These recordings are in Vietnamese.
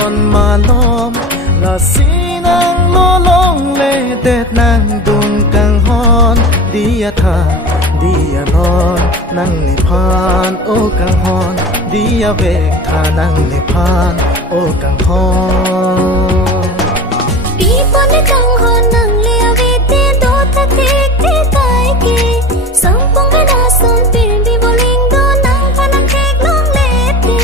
non mà lom là si nang lo long le det nang dung kang hon dia tha dia non nang le phan o kang hon dia ve tha nang le phan o kang hon pi pon le kang hon nang le ve te do ta te te kai ki song pong ve da son pin bi boling do nang pha nang thek long le ti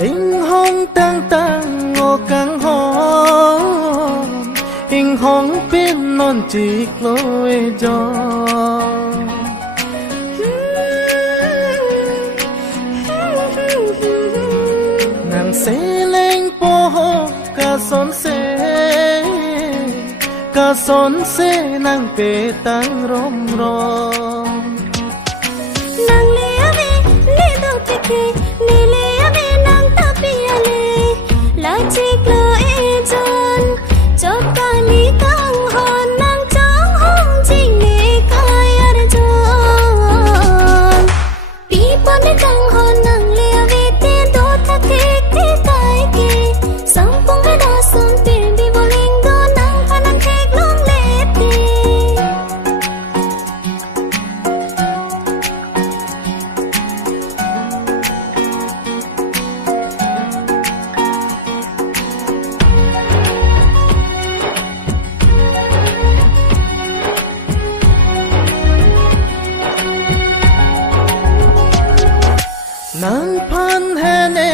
anh hong tăng tăng ngô căng hong anh hong pin non chỉ lối gió nàng sẽ lên po ca son se nàng pe tăng rom rom nang le ave le do te ke ne le ave nang ta pi ale la chik lo e jon chot ka li kang hon nang chang hong jing ne kai ar jon pi pon ne kang hon nang le ave te do ta te te kai ke sam pong ve da son pin bi boling do nang pha nang thek long le ti nàng phan hè nè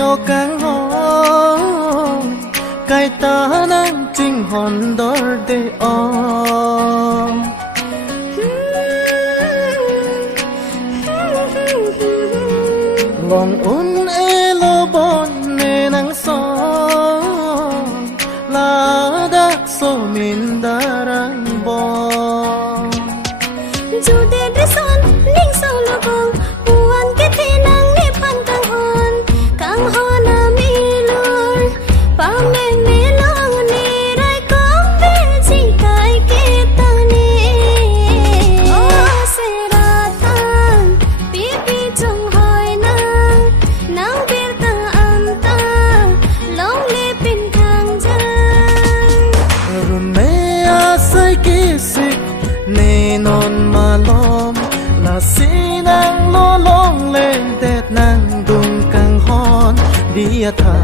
o căng hon cái ta nàng chinh hòn đor de om lòng un e lo bon nè nàng son la dak so min darang bon dù để để son ning sau lo bong huan ke te nang ne phan kang hon na mi lur pa me me long ne rai kong ve chi kai ke ta ne o se ra than pi pi chung hoi nang bir ta am ta long le pin thang jang run me a sai ki sik ne non ma lom là si nang lo long lên det nang dung kang hon dia tha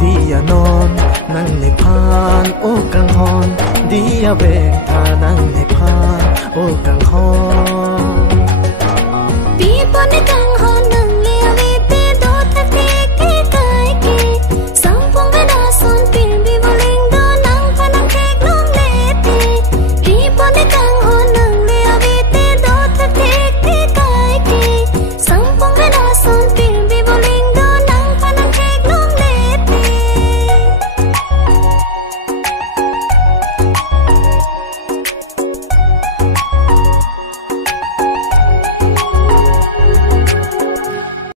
dia non nang le phan o kang hon dia ve tha nang le phan o kang hon pi pon ne kang